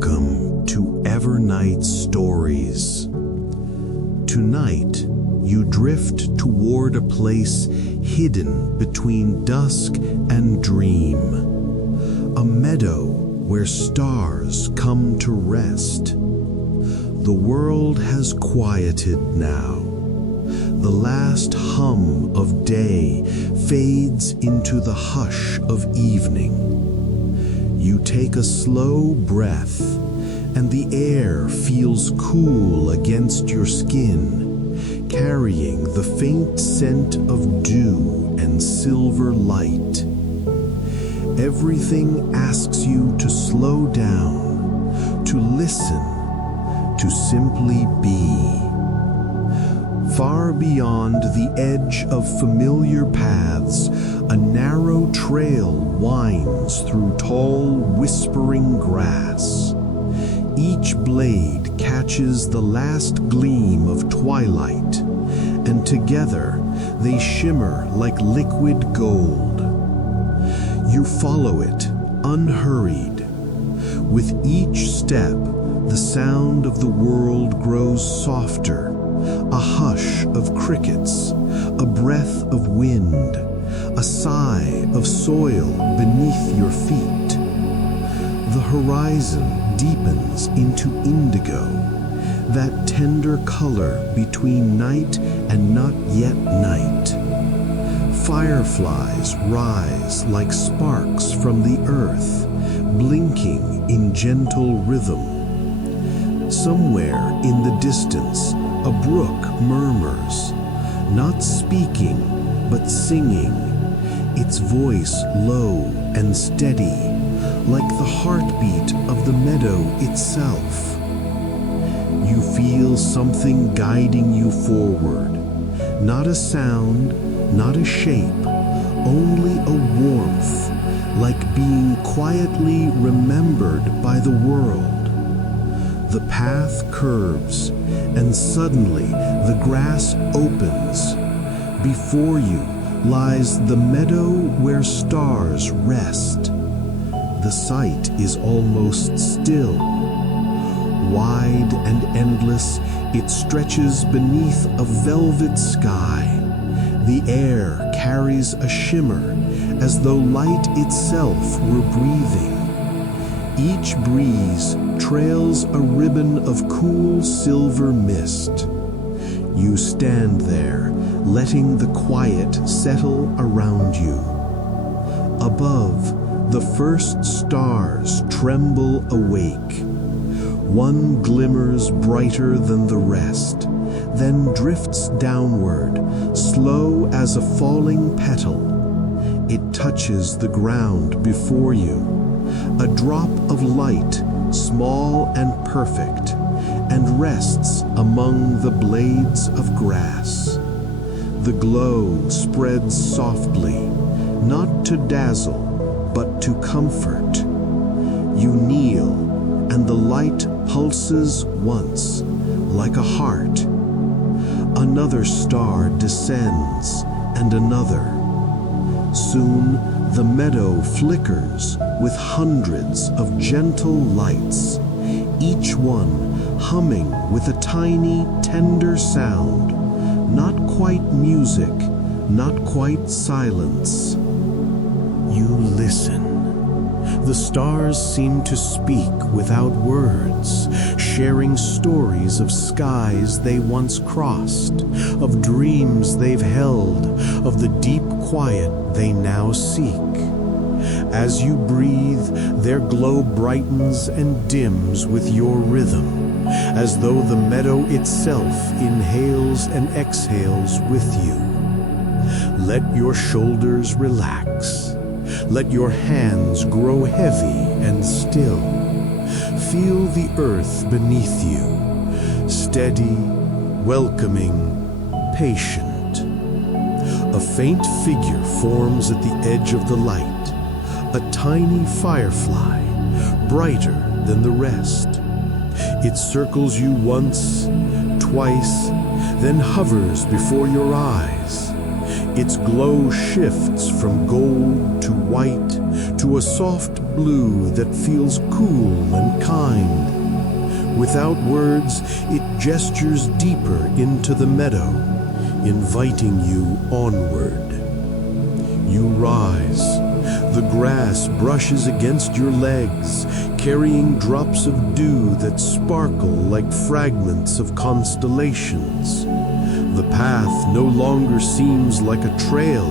Welcome to Evernight Stories. Tonight, you drift toward a place hidden between dusk and dream. A meadow where stars come to rest. The world has quieted now. The last hum of day fades into the hush of evening. You take a slow breath, and the air feels cool against your skin, carrying the faint scent of dew and silver light. Everything asks you to slow down, to listen, to simply be. Far beyond the edge of familiar paths, a narrow trail winds through tall, whispering grass. Each blade catches the last gleam of twilight, and together they shimmer like liquid gold. You follow it, unhurried. With each step, the sound of the world grows softer, a hush of crickets, a breath of wind, a sigh of soil beneath your feet. The horizon deepens into indigo, that tender color between night and not yet night. Fireflies rise like sparks from the earth, blinking in gentle rhythm. Somewhere in the distance, a brook murmurs, not speaking, but singing, its voice low and steady, like the heartbeat of the meadow itself. You feel something guiding you forward, not a sound, not a shape, only a warmth, like being quietly remembered by the world. The path curves, and suddenly the grass opens. Before you lies the meadow where stars rest. The sight is almost still. Wide and endless, it stretches beneath a velvet sky. The air carries a shimmer, as though light itself were breathing. Each breeze trails a ribbon of cool silver mist. You stand there, letting the quiet settle around you. Above, the first stars tremble awake. One glimmers brighter than the rest, then drifts downward, slow as a falling petal. It touches the ground before you. A drop of light, small and perfect, and rests among the blades of grass. The glow spreads softly, not to dazzle, but to comfort. You kneel, and the light pulses once, like a heart. Another star descends, and another. Soon, the meadow flickers with hundreds of gentle lights, each one humming with a tiny, tender sound, not quite music, not quite silence. You listen. The stars seem to speak without words, sharing stories of skies they once crossed, of dreams they've held, of the deep quiet they now seek. As you breathe, their glow brightens and dims with your rhythm, as though the meadow itself inhales and exhales with you. Let your shoulders relax. Let your hands grow heavy and still. Feel the earth beneath you, steady, welcoming, patient. A faint figure forms at the edge of the light, a tiny firefly, brighter than the rest. It circles you once, twice, then hovers before your eyes. Its glow shifts from gold to white to a soft blue that feels cool and kind. Without words, it gestures deeper into the meadow, inviting you onward. You rise. The grass brushes against your legs, carrying drops of dew that sparkle like fragments of constellations. The path no longer seems like a trail,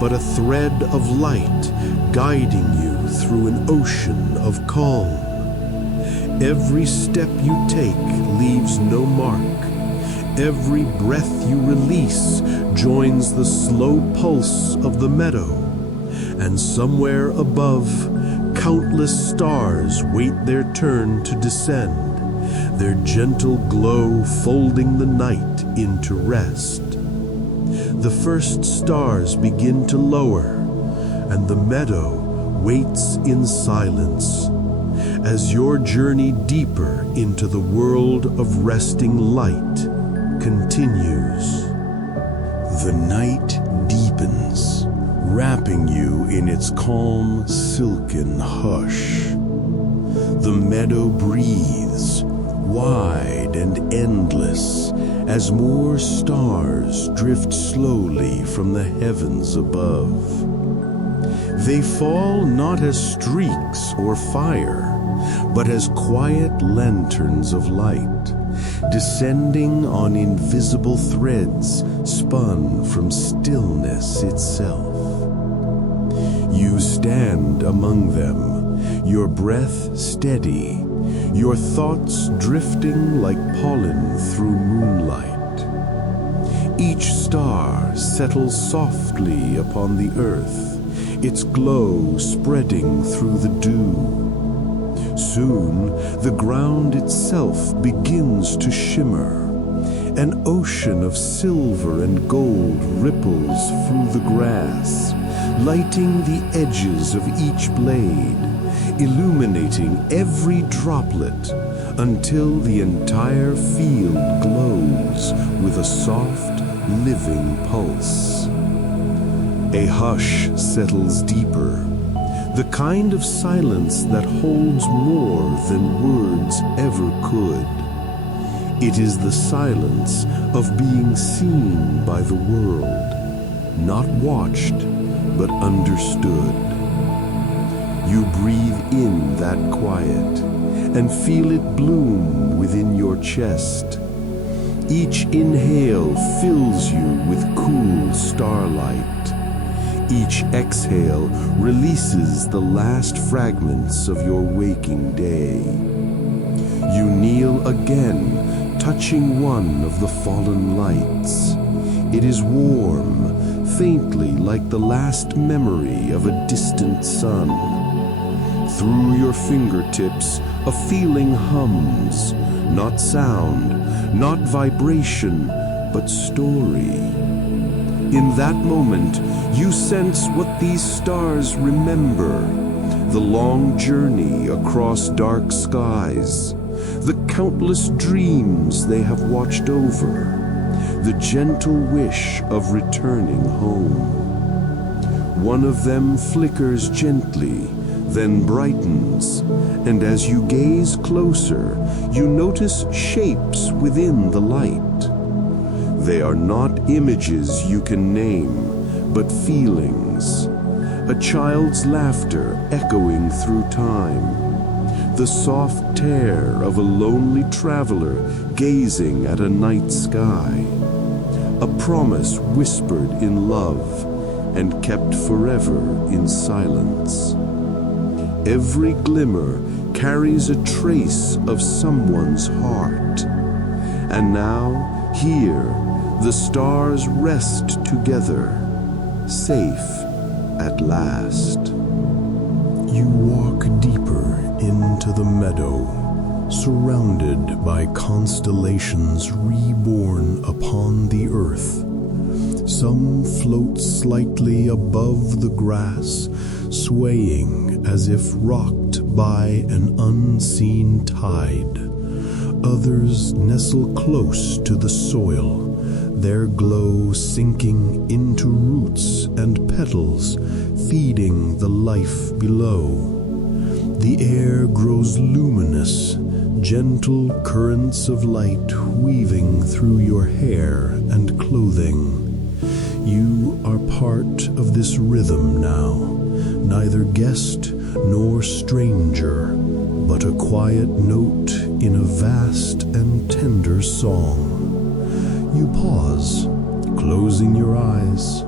but a thread of light guiding you through an ocean of calm. Every step you take leaves no mark. Every breath you release joins the slow pulse of the meadow. And somewhere above, countless stars wait their turn to descend, their gentle glow folding the night into rest. The first stars begin to lower, and the meadow waits in silence as your journey deeper into the world of resting light continues. The night deepens, wrapping you in its calm, silken hush. The meadow breathes, wide and endless, as more stars drift slowly from the heavens above. They fall not as streaks or fire, but as quiet lanterns of light, descending on invisible threads spun from stillness itself. You stand among them, your breath steady, your thoughts drifting like pollen through moonlight. Each star settles softly upon the earth, its glow spreading through the dew. Soon, the ground itself begins to shimmer. An ocean of silver and gold ripples through the grass, lighting the edges of each blade, illuminating every droplet until the entire field glows with a soft, living pulse. A hush settles deeper, the kind of silence that holds more than words ever could. It is the silence of being seen by the world, not watched, but understood. You breathe in that quiet and feel it bloom within your chest. Each inhale fills you with cool starlight. Each exhale releases the last fragments of your waking day. You kneel again, touching one of the fallen lights. It is warm, faintly like the last memory of a distant sun. Through your fingertips, a feeling hums, not sound, not vibration, but story. In that moment, you sense what these stars remember, the long journey across dark skies, the countless dreams they have watched over, the gentle wish of returning home. One of them flickers gently, then brightens, and as you gaze closer, you notice shapes within the light. They are not images you can name, but feelings. A child's laughter echoing through time. The soft tear of a lonely traveler gazing at a night sky. A promise whispered in love and kept forever in silence. Every glimmer carries a trace of someone's heart. And now, here, the stars rest together, safe at last. You walk deeper into the meadow, surrounded by constellations reborn upon the earth. Some float slightly above the grass, swaying as if rocked by an unseen tide. Others nestle close to the soil, their glow sinking into roots and petals, feeding the life below. The air grows luminous, gentle currents of light weaving through your hair and clothing. You are part of this rhythm now, neither guest nor stranger, but a quiet note in a vast and tender song. You pause, closing your eyes.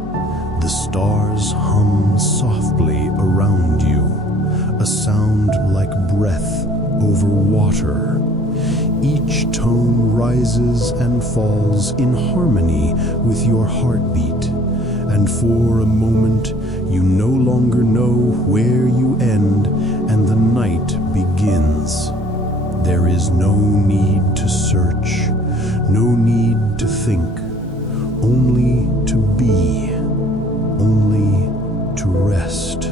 The stars hum softly around you, a sound like breath over water. Each tone rises and falls in harmony with your heartbeat, and for a moment you no longer know where you end and the night begins. There is no need to search, no need to think, only to be, only to rest.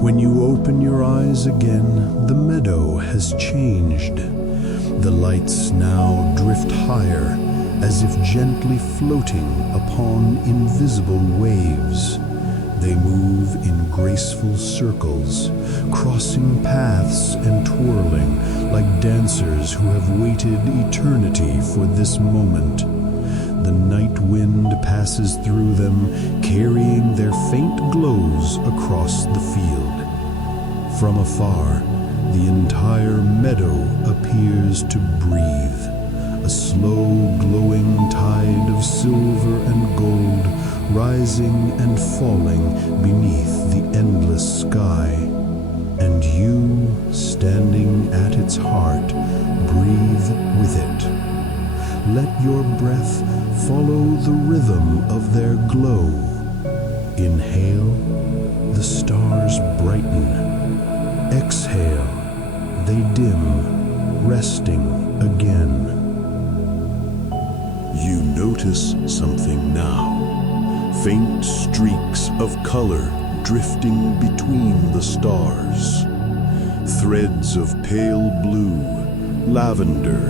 When you open your eyes again, the meadow has changed. The lights now drift higher, as if gently floating upon invisible waves. They move in graceful circles, crossing paths and twirling like dancers who have waited eternity for this moment. The night wind passes through them, carrying their faint glows across the field. From afar, the entire meadow appears to breathe, a slow glowing tide of silver and gold rising and falling beneath the endless sky. And you, standing at its heart, breathe with it. Let your breath follow the rhythm of their glow. Inhale, the stars brighten. Exhale, they dim, resting again. You notice something now. Faint streaks of color drifting between the stars. Threads of pale blue, lavender,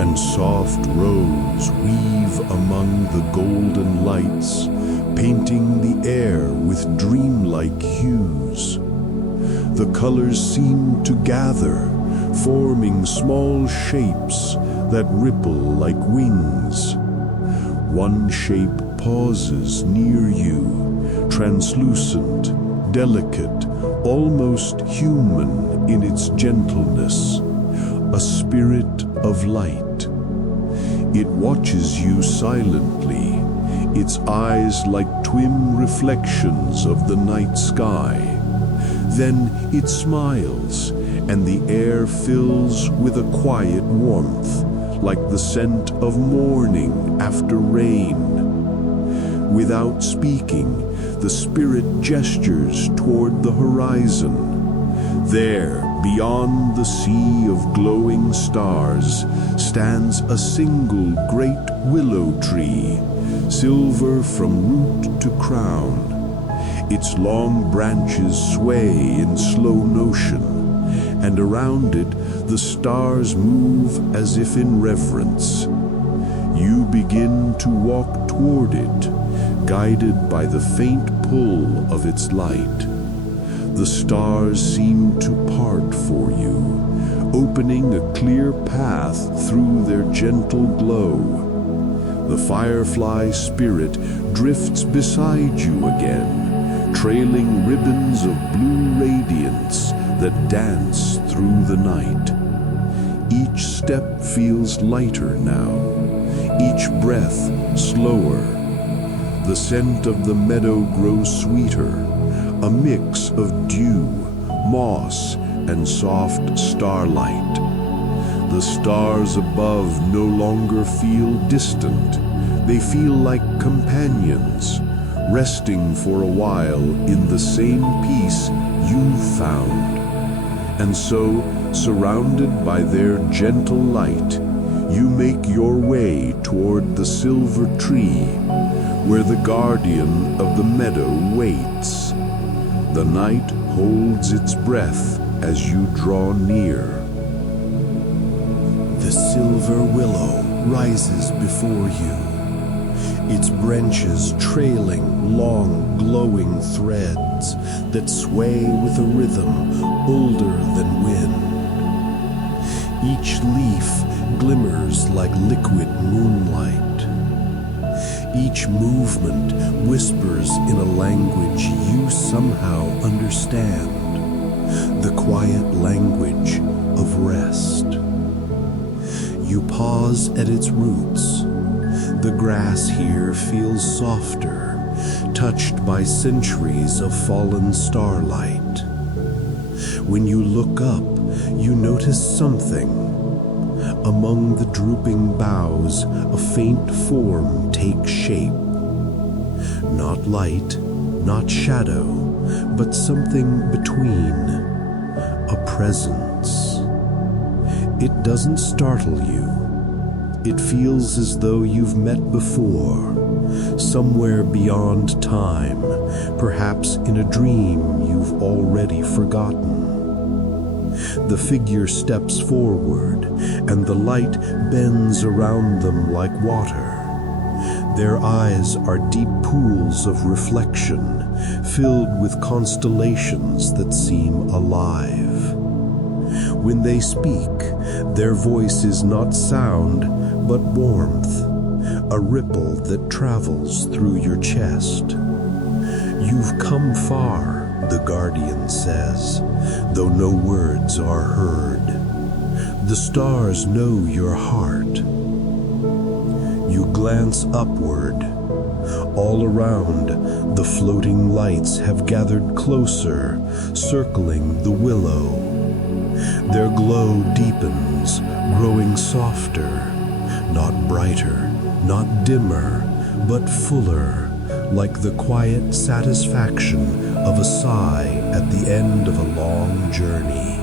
and soft rose weave among the golden lights, painting the air with dreamlike hues. The colors seem to gather, forming small shapes that ripple like wings. One shape pauses near you, translucent, delicate, almost human in its gentleness, a spirit of light. It watches you silently, its eyes like twin reflections of the night sky. Then it smiles, and the air fills with a quiet warmth, like the scent of morning after rain. Without speaking, the spirit gestures toward the horizon. There, beyond the sea of glowing stars, stands a single great willow tree, silver from root to crown. Its long branches sway in slow motion, and around it the stars move as if in reverence. You begin to walk toward it, guided by the faint pull of its light. The stars seem to part for you, opening a clear path through their gentle glow. The firefly spirit drifts beside you again, trailing ribbons of blue radiance that dance through the night. Each step feels lighter now, each breath slower. The scent of the meadow grows sweeter, a mix of dew, moss, and soft starlight. The stars above no longer feel distant. They feel like companions, resting for a while in the same peace you've found. And so, surrounded by their gentle light, you make your way toward the silver tree, where the guardian of the meadow waits. The night holds its breath as you draw near. The silver willow rises before you, its branches trailing long, glowing threads that sway with a rhythm older than wind. Each leaf glimmers like liquid moonlight. Each movement whispers in a language you somehow understand, the quiet language of rest. You pause at its roots. The grass here feels softer, touched by centuries of fallen starlight. When you look up, you notice something. Among the drooping boughs, a faint form takes shape. Not light, not shadow, but something between. A presence. It doesn't startle you. It feels as though you've met before, somewhere beyond time, perhaps in a dream you've already forgotten. The figure steps forward, and the light bends around them like water. Their eyes are deep pools of reflection, filled with constellations that seem alive. When they speak, their voice is not sound, but warmth, a ripple that travels through your chest. You've come far, the guardian says, though no words are heard. The stars know your heart. You glance upward. All around, the floating lights have gathered closer, circling the willow. Their glow deepens, growing softer, not brighter, not dimmer, but fuller, like the quiet satisfaction of a sigh at the end of a long journey.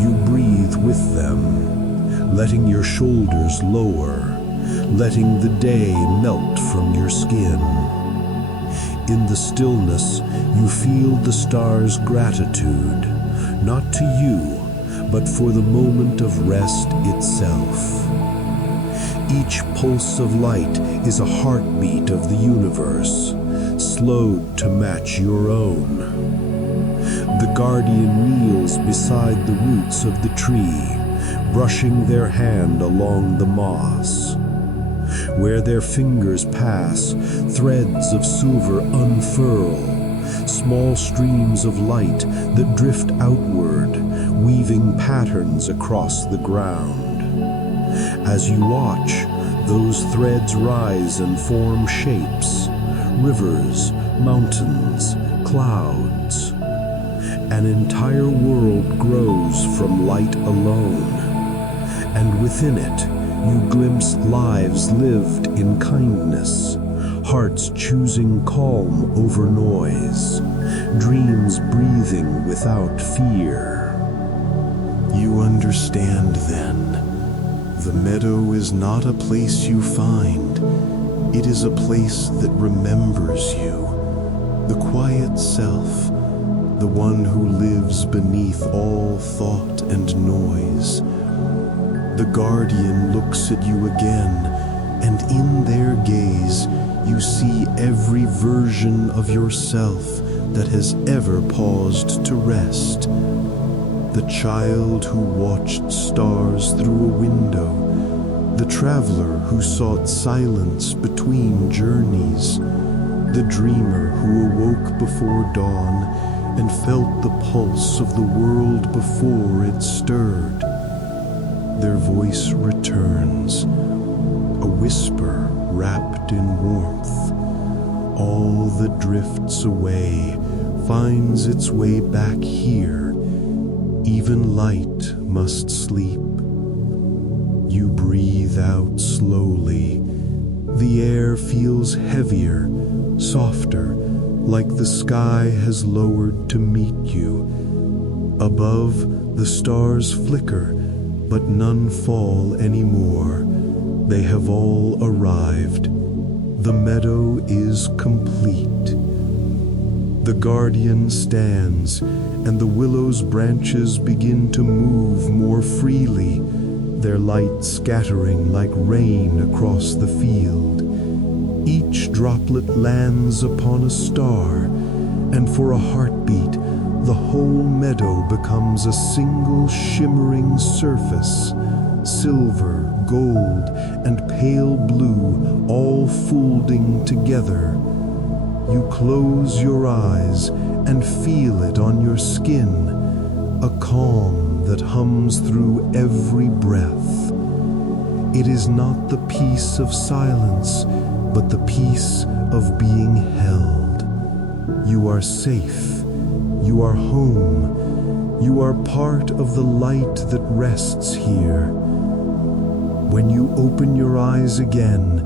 You breathe with them, letting your shoulders lower, letting the day melt from your skin. In the stillness, you feel the stars' gratitude, not to you, but for the moment of rest itself. Each pulse of light is a heartbeat of the universe, slowed to match your own. The guardian kneels beside the roots of the tree, brushing their hand along the moss. Where their fingers pass, threads of silver unfurl, small streams of light that drift outward, weaving patterns across the ground. As you watch, those threads rise and form shapes, rivers, mountains, clouds. An entire world grows from light alone, and within it you glimpse lives lived in kindness, hearts choosing calm over noise, dreams breathing without fear. You understand then. The meadow is not a place you find. It is a place that remembers you. The quiet self, the one who lives beneath all thought and noise. The guardian looks at you again, and in their gaze you see every version of yourself that has ever paused to rest. The child who watched stars through a window, the traveler who sought silence between journeys, the dreamer who awoke before dawn and felt the pulse of the world before it stirred. Their voice returns, a whisper wrapped in warmth. All that drifts away finds its way back here. Even light must sleep. You breathe out slowly. The air feels heavier, softer, like the sky has lowered to meet you. Above, the stars flicker, but none fall anymore. They have all arrived. The meadow is complete. The guardian stands, and the willow's branches begin to move more freely, their light scattering like rain across the field. Each droplet lands upon a star, and for a heartbeat, the whole meadow becomes a single shimmering surface, silver, gold, and pale blue all folding together. You close your eyes and feel it on your skin, a calm that hums through every breath. It is not the peace of silence, but the peace of being held. You are safe. You are home. You are part of the light that rests here. When you open your eyes again,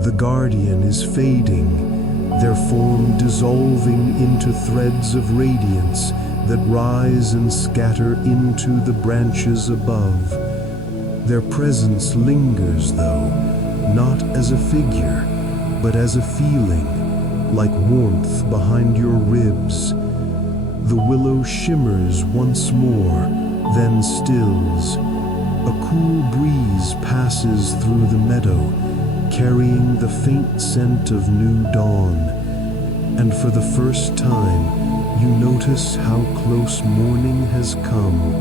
the guardian is fading, their form dissolving into threads of radiance that rise and scatter into the branches above. Their presence lingers, though, not as a figure, but as a feeling, like warmth behind your ribs. The willow shimmers once more, then stills. A cool breeze passes through the meadow, carrying the faint scent of new dawn. And for the first time, you notice how close morning has come,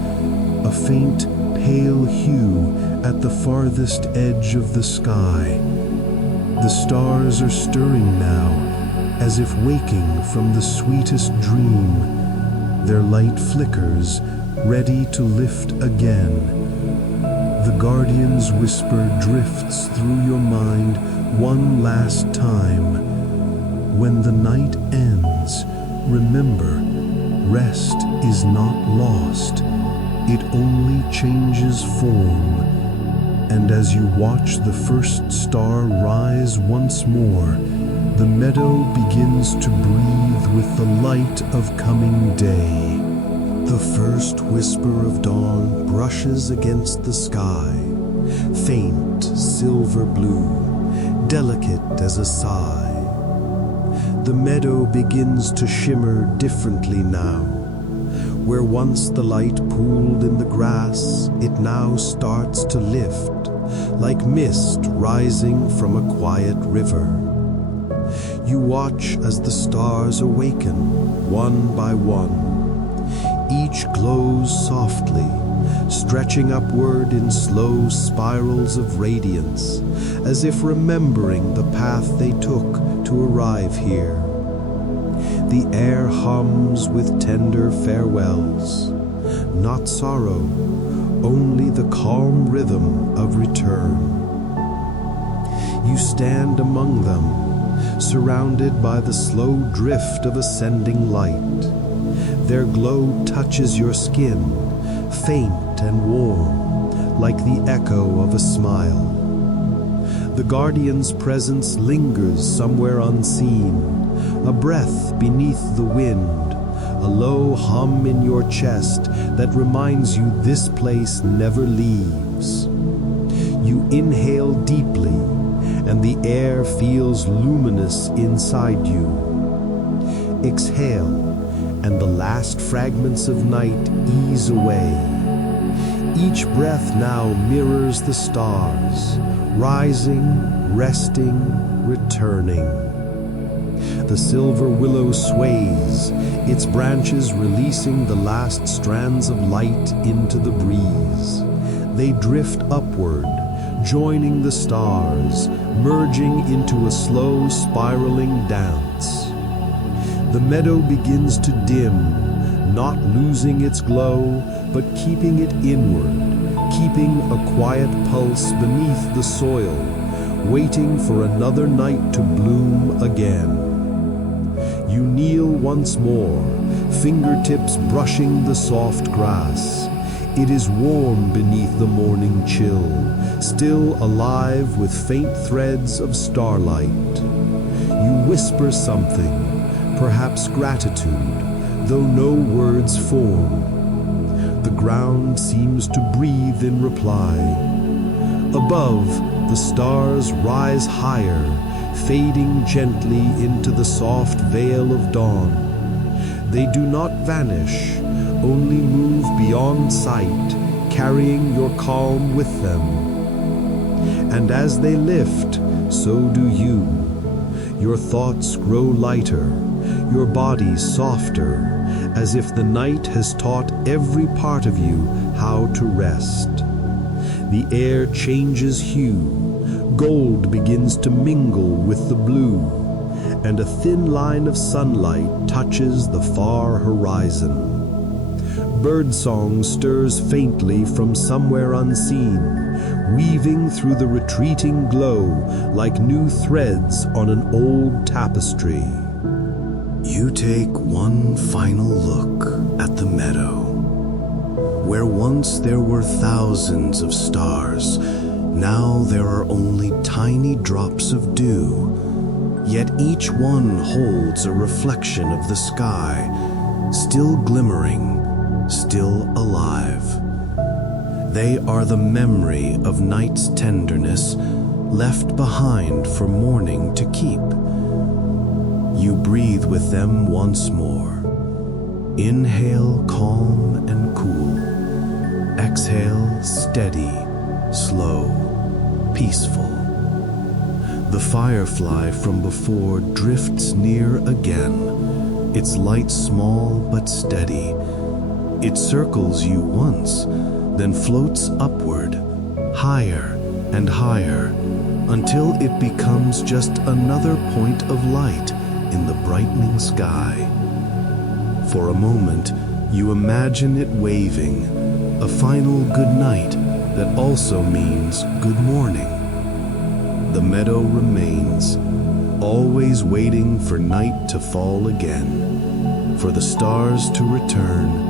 a faint, pale hue at the farthest edge of the sky. The stars are stirring now, as if waking from the sweetest dream. Their light flickers, ready to lift again. The guardian's whisper drifts through your mind one last time. When the night ends, remember, rest is not lost. It only changes form. And as you watch the first star rise once more, the meadow begins to breathe with the light of coming day. The first whisper of dawn brushes against the sky, faint silver blue, delicate as a sigh. The meadow begins to shimmer differently now. Where once the light pooled in the grass, it now starts to lift, like mist rising from a quiet river. You watch as the stars awaken, one by one. Each glows softly, stretching upward in slow spirals of radiance, as if remembering the path they took to arrive here. The air hums with tender farewells, not sorrow, only the calm rhythm of return. You stand among them, surrounded by the slow drift of ascending light. Their glow touches your skin, faint and warm, like the echo of a smile. The guardian's presence lingers somewhere unseen, a breath beneath the wind, a low hum in your chest that reminds you this place never leaves. You inhale deeply, and the air feels luminous inside you. Exhale, and the last fragments of night ease away. Each breath now mirrors the stars, rising, resting, returning. The silver willow sways, its branches releasing the last strands of light into the breeze. They drift upward, joining the stars, merging into a slow spiraling dance. The meadow begins to dim, not losing its glow, but keeping it inward, keeping a quiet pulse beneath the soil, waiting for another night to bloom again. You kneel once more, fingertips brushing the soft grass. It is warm beneath the morning chill, still alive with faint threads of starlight. You whisper something, perhaps gratitude, though no words form. The ground seems to breathe in reply. Above, the stars rise higher, fading gently into the soft veil of dawn. They do not vanish, only move beyond sight, carrying your calm with them. And as they lift, so do you. Your thoughts grow lighter, your body softer, as if the night has taught every part of you how to rest. The air changes hue, gold begins to mingle with the blue, and a thin line of sunlight touches the far horizon. Birdsong stirs faintly from somewhere unseen, weaving through the retreating glow like new threads on an old tapestry. You take one final look at the meadow. Where once there were thousands of stars, now there are only tiny drops of dew, yet each one holds a reflection of the sky, still glimmering, still alive. They are the memory of night's tenderness, left behind for morning to keep. You breathe with them once more. Inhale calm and cool. Exhale steady, slow, peaceful. The firefly from before drifts near again, its light small but steady. It circles you once, then floats upward, higher and higher, until it becomes just another point of light in the brightening sky. For a moment, you imagine it waving, a final good night that also means good morning. The meadow remains, always waiting for night to fall again, for the stars to return,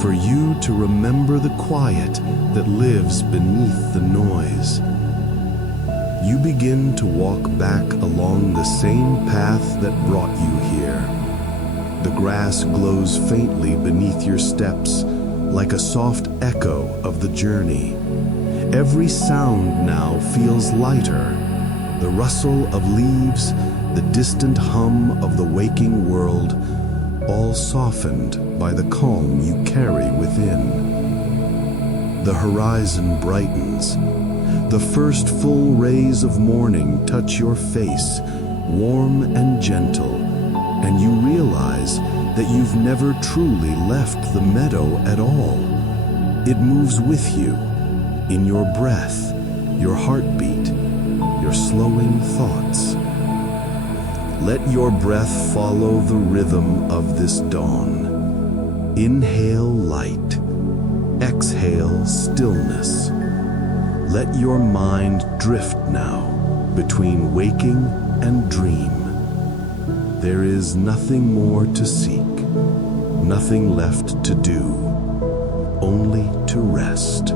for you to remember the quiet that lives beneath the noise. You begin to walk back along the same path that brought you here. The grass glows faintly beneath your steps, like a soft echo of the journey. Every sound now feels lighter, the rustle of leaves, the distant hum of the waking world, all softened by the calm you carry within. The horizon brightens. The first full rays of morning touch your face, warm and gentle, and you realize that you've never truly left the meadow at all. It moves with you, in your breath, your heartbeat, your slowing thoughts. Let your breath follow the rhythm of this dawn. Inhale light, exhale stillness. Let your mind drift now between waking and dream. There is nothing more to seek, nothing left to do, only to rest.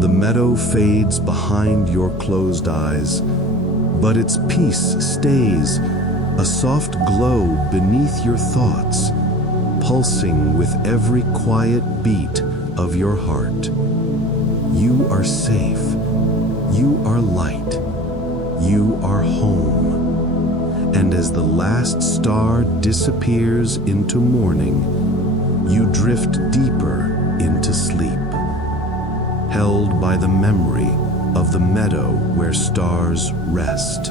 The meadow fades behind your closed eyes, but its peace stays, a soft glow beneath your thoughts, pulsing with every quiet beat of your heart. You are safe, you are light, you are home. And as the last star disappears into morning, you drift deeper into sleep, held by the memory of the meadow where stars rest.